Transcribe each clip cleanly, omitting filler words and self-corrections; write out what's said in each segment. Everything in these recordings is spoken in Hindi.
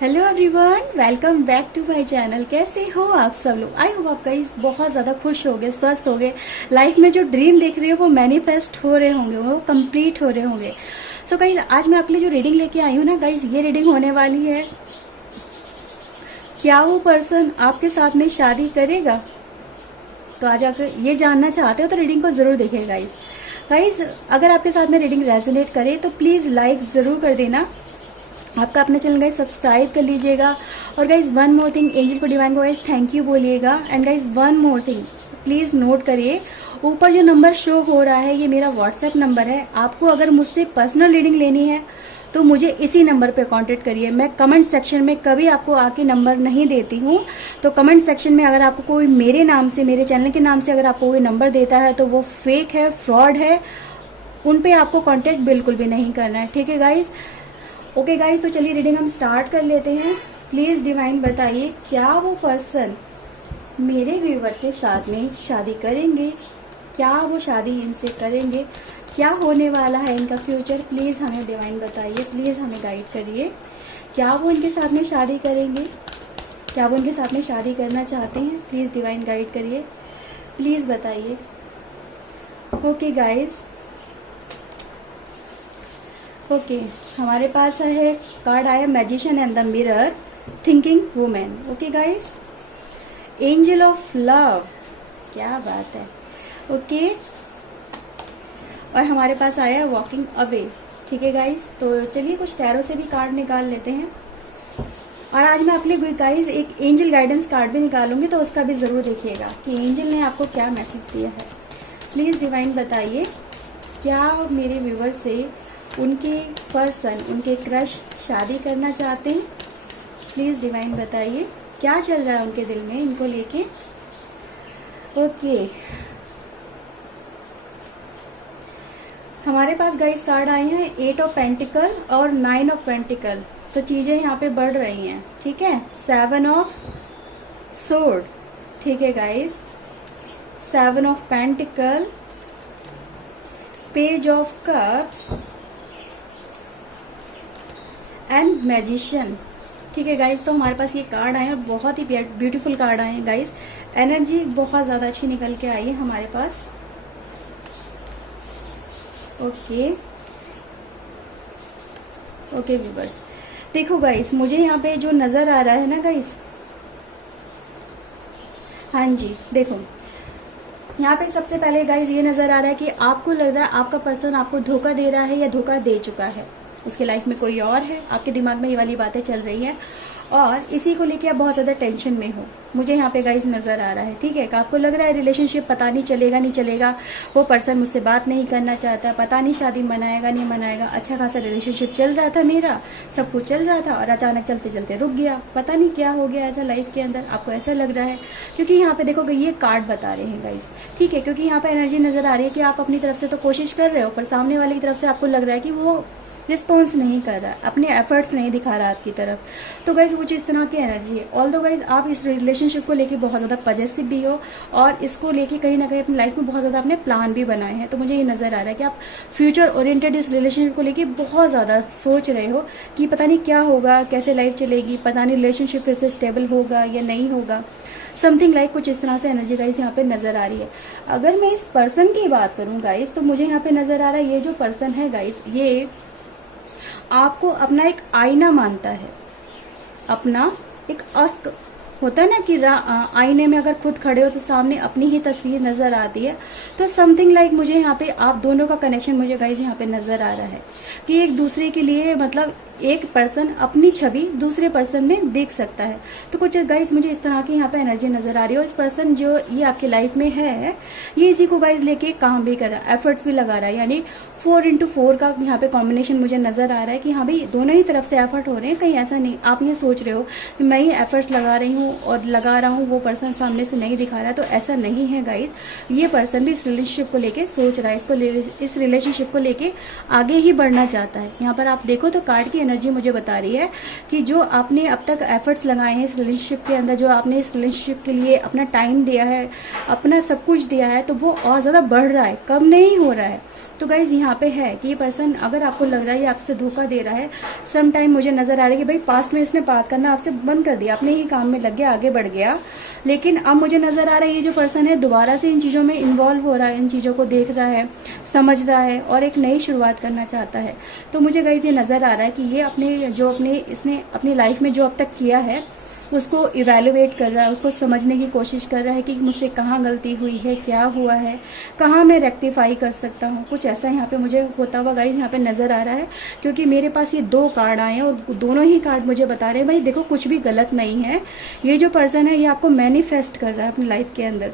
Hello everyone, welcome back to my channel. कैसे हो आप सब लोग? आई होप आप गाइस बहुत ज़्यादा खुश हो गए, स्वस्थ हो गए, लाइफ में जो ड्रीम देख रहे हो वो मैनिफेस्ट हो रहे होंगे, वो कंप्लीट हो रहे होंगे। सो गाइस, आज मैं आपके लिए जो रीडिंग लेके आई हूँ ना गाइस, ये रीडिंग होने वाली है, क्या वो पर्सन आपके साथ में शादी करेगा? तो आज अगर ये जानना चाहते हो तो रीडिंग को ज़रूर देखिए गाइस। गाइस, अगर आपके साथ में रीडिंग रेजोनेट करे तो प्लीज़ लाइक ज़रूर कर देना। आपका अपना चैनल गाइस सब्सक्राइब कर लीजिएगा। और guys one more thing, angel को डिवाइन को गाइस थैंक यू बोलिएगा। And guys one more thing, please note करिए, ऊपर जो नंबर शो हो रहा है ये मेरा व्हाट्सएप नंबर है। आपको अगर मुझसे पर्सनल रीडिंग लेनी है तो मुझे इसी नंबर पे कांटेक्ट करिए। मैं कमेंट सेक्शन में कभी आपको आके नंबर नहीं देती हूँ, तो कमेंट सेक्शन में अगर आपको कोई मेरे नाम से, मेरे चैनल के नाम से अगर आपको कोई नंबर देता है तो वो फेक है, फ्रॉड है, उन पे आपको कांटेक्ट बिल्कुल भी नहीं करना है। ठीक है गाइज? ओके गाइज, तो चलिए रीडिंग हम स्टार्ट कर लेते हैं। प्लीज डिवाइन बताइए, क्या वो पर्सन मेरे व्यूवर के साथ में शादी करेंगे? क्या वो शादी इनसे करेंगे? क्या होने वाला है इनका फ्यूचर? प्लीज हमें डिवाइन बताइए, प्लीज हमें गाइड करिए। क्या वो इनके साथ में शादी करेंगे? क्या वो इनके साथ में शादी करना चाहते हैं? प्लीज डिवाइन गाइड करिए, प्लीज बताइए। ओके गाइज, ओके हमारे पास है कार्ड आया magician and the mirror, thinking women. Okay guys, angel of love, क्या बात है। ओके, और हमारे पास आया वॉकिंग अवे। ठीक है गाइज, तो चलिए कुछ टैरो से भी कार्ड निकाल लेते हैं। और आज मैं अपने गाइज एक एंजल गाइडेंस कार्ड भी निकालूंगी, तो उसका भी जरूर देखिएगा कि एंजल ने आपको क्या मैसेज दिया है। प्लीज डिवाइन बताइए, क्या मेरे व्यूवर से उनके पर्सन, उनके क्रश शादी करना चाहते हैं? प्लीज डिवाइन बताइए, क्या चल रहा है उनके दिल में इनको लेके। ओके, हमारे पास गाइस कार्ड आए हैं 8 ऑफ पेंटिकल और 9 ऑफ पेंटिकल, तो चीजें यहाँ पे बढ़ रही हैं। ठीक है, 7 ऑफ सोर्ड, ठीक है guys, 7 of pentacle, page of cups and magician. ठीक है गाइज, तो हमारे पास ये कार्ड आए हैं, बहुत ही ब्यूटीफुल कार्ड आए हैं गाइज। एनर्जी बहुत ज्यादा अच्छी निकल के आई है हमारे पास। ओके ओके व्यूवर्स, देखो गाइज, मुझे यहाँ पे जो नजर आ रहा है ना गाइज, हाँ जी देखो, यहाँ पे सबसे पहले गाइज ये नजर आ रहा है कि आपको लग रहा है आपका पर्सन आपको धोखा दे रहा है या धोखा दे चुका है। उसके लाइफ में कोई और है, आपके दिमाग में ये वाली बातें चल रही हैं और इसी को लेके आप बहुत ज्यादा टेंशन में हो, मुझे यहाँ पे गाइज नजर आ रहा है। ठीक है, आपको लग रहा है रिलेशनशिप पता नहीं चलेगा नहीं चलेगा, वो पर्सन मुझसे बात नहीं करना चाहता, पता नहीं शादी मनाएगा नहीं मनाएगा। अच्छा खासा रिलेशनशिप चल रहा था मेरा, सब कुछ चल रहा था और अचानक चलते चलते रुक गया, पता नहीं क्या हो गया ऐसा लाइफ के अंदर, आपको ऐसा लग रहा है। क्योंकि यहाँ पे देखो ये कार्ड बता रहे हैं गाइज। ठीक है, क्योंकि यहाँ पे एनर्जी नजर आ रही है कि आप अपनी तरफ से तो कोशिश कर रहे हो, पर सामने वाले की तरफ से आपको लग रहा है कि वो रिस्पॉन्स नहीं कर रहा, अपने एफर्ट्स नहीं दिखा रहा आपकी तरफ। तो गाइज वो इस तरह की एनर्जी है। ऑल्दो गाइज आप इस रिलेशनशिप को लेके बहुत ज्यादा पॉजिटिव भी हो और इसको लेके कहीं ना कहीं अपनी लाइफ में बहुत ज्यादा अपने प्लान भी बनाए हैं। तो मुझे ये नजर आ रहा है कि आप फ्यूचर ओरिएंटेड इस रिलेशनशिप को लेके बहुत ज्यादा सोच रहे हो कि पता नहीं क्या होगा, कैसे लाइफ चलेगी, पता नहीं रिलेशनशिप फिर से स्टेबल होगा या नहीं होगा, समथिंग लाइक कुछ इस तरह से एनर्जी गाइस यहाँ पे नजर आ रही है। अगर मैं इस पर्सन की बात करूं गाइस, तो मुझे यहाँ पे नजर आ रहा है ये जो पर्सन है गाइस, ये आपको अपना एक आईना मानता है, अपना एक अस्क होता है ना कि आईने में अगर खुद खड़े हो तो सामने अपनी ही तस्वीर नजर आती है। तो समथिंग लाइक मुझे यहाँ पे आप दोनों का कनेक्शन मुझे गाइज यहाँ पे नजर आ रहा है कि एक दूसरे के लिए, मतलब एक पर्सन अपनी छवि दूसरे पर्सन में देख सकता है। तो कुछ गाइज मुझे इस तरह की यहाँ पे एनर्जी नजर आ रही है। और इस पर्सन जो ये आपकी लाइफ में है, ये इसी को गाइज लेके काम भी कर रहा है, एफर्ट्स भी लगा रहा है, यानी 4x4 का यहाँ पे कॉम्बिनेशन मुझे नजर आ रहा है कि हाँ भाई दोनों ही तरफ से एफर्ट हो रहे हैं। कहीं ऐसा नहीं आप ये सोच रहे हो कि मैं ही एफर्ट्स लगा रही हूँ और लगा रहा हूँ, वो पर्सन सामने से नहीं दिखा रहा है, तो ऐसा नहीं है गाइज। ये पर्सन भी इस रिलेशनशिप को लेके सोच रहा है, इस रिलेशनशिप को लेके आगे ही बढ़ना चाहता है। यहाँ पर आप देखो तो कार्ड की एनर्जी मुझे बता रही है कि जो आपने अब तक एफर्ट्स लगाए हैं इस रिलेशनशिप के अंदर, जो आपने इस रिलेशनशिप के लिए अपना टाइम दिया है, अपना सब कुछ दिया है, तो वो और ज़्यादा बढ़ रहा है, कम नहीं हो रहा है। तो गाइज यहाँ पे है कि ये पर्सन, अगर आपको लग रहा है ये आपसे धोखा दे रहा है, सम टाइम मुझे नजर आ रहा है कि भाई पास्ट में इसने बात करना आपसे बंद कर दिया, अपने ही काम में लग गया, आगे बढ़ गया, लेकिन अब मुझे नजर आ रहा है ये जो पर्सन है दोबारा से इन चीज़ों में इन्वॉल्व हो रहा है, इन चीज़ों को देख रहा है, समझ रहा है और एक नई शुरुआत करना चाहता है। तो मुझे गाइज ये नजर आ रहा है कि ये इसने अपनी लाइफ में जो अब तक किया है उसको इवेलुएट कर रहा है, उसको समझने की कोशिश कर रहा है कि मुझसे कहाँ गलती हुई है, क्या हुआ है, कहाँ मैं रेक्टिफाई कर सकता हूँ। कुछ ऐसा यहाँ पे मुझे होता हुआ गाइज यहाँ पे नज़र आ रहा है, क्योंकि मेरे पास ये 2 कार्ड आए हैं और दोनों ही कार्ड मुझे बता रहे हैं भाई देखो कुछ भी गलत नहीं है। ये जो पर्सन है ये आपको मैनिफेस्ट कर रहा है अपनी लाइफ के अंदर,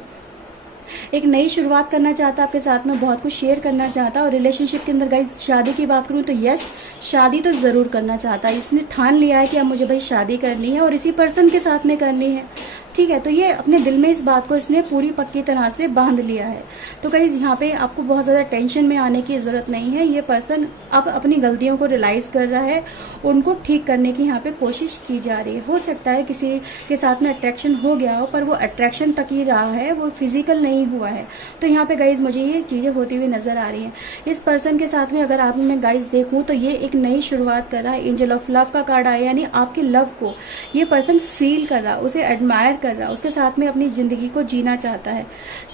एक नई शुरुआत करना चाहता है आपके साथ में, बहुत कुछ शेयर करना चाहता है। और रिलेशनशिप के अंदर गाइस शादी की बात करूं तो यस, शादी तो ज़रूर करना चाहता है, इसने ठान लिया है कि अब मुझे भाई शादी करनी है और इसी पर्सन के साथ में करनी है, ठीक है। तो ये अपने दिल में इस बात को इसने पूरी पक्की तरह से बांध लिया है। तो गाइस यहाँ पे आपको बहुत ज़्यादा टेंशन में आने की ज़रूरत नहीं है। ये पर्सन अब अपनी गलतियों को रियलाइज़ कर रहा है, उनको ठीक करने की यहाँ पे कोशिश की जा रही है। हो सकता है किसी के साथ में अट्रैक्शन हो गया हो, पर वो अट्रैक्शन तक ही रहा है, वो फिजिकल नहीं हुआ है। तो यहाँ पे गाइज मुझे ये चीज़ें होती हुई नजर आ रही हैं। इस पर्सन के साथ में अगर आप मैं गाइज देखूँ तो ये एक नई शुरुआत कर रहा है। एंजल ऑफ लव का कार्ड आया, यानी आपके लव को ये पर्सन फील कर रहा, उसे एडमायर कर रहा, उसके साथ में अपनी जिंदगी को जीना चाहता है।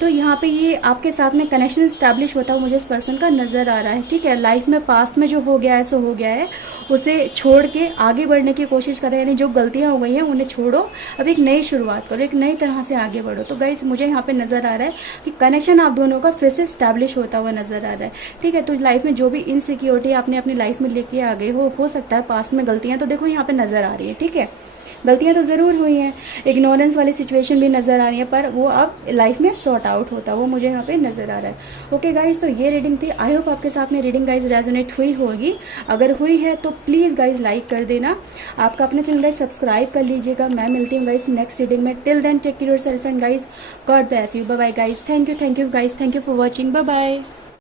तो यहाँ पे ये आपके साथ में कनेक्शन स्टैब्लिश होता हुआ मुझे इस पर्सन का नजर आ रहा है, ठीक है। लाइफ में पास्ट में जो हो गया है सो हो गया है, उसे छोड़ के आगे बढ़ने की कोशिश करें, यानी जो गलतियां हो गई हैं उन्हें छोड़ो, अब एक नई शुरुआत करो, एक नई तरह से आगे बढ़ो। तो गाइस मुझे यहाँ पे नजर आ रहा है कि कनेक्शन आप दोनों का फिर से स्टैब्लिश होता हुआ नजर आ रहा है, ठीक है। तो लाइफ में जो भी इनसिक्योरिटी आपने अपनी लाइफ में लेके आ गए हो सकता है पास्ट में गलतियां तो देखो यहाँ पे नजर आ रही है, ठीक है। गलतियां तो ज़रूर हुई हैं, इग्नोरेंस वाली सिचुएशन भी नज़र आ रही है, पर वो अब लाइफ में सॉर्ट आउट होता है, वो मुझे यहाँ पे नज़र आ रहा है। ओके गाइज, तो ये रीडिंग थी। आई होप आपके साथ में रीडिंग गाइज रेजोनेट हुई होगी। अगर हुई है तो प्लीज़ गाइज लाइक कर देना, आपका अपने चैनल गाइज सब्सक्राइब कर लीजिएगा। मैं मिलती हूँ गाइज नेक्स्ट रीडिंग में। Till then take care yourself and guys God bless you. Bye bye guys, thank you guys, thank you for watching, bye bye.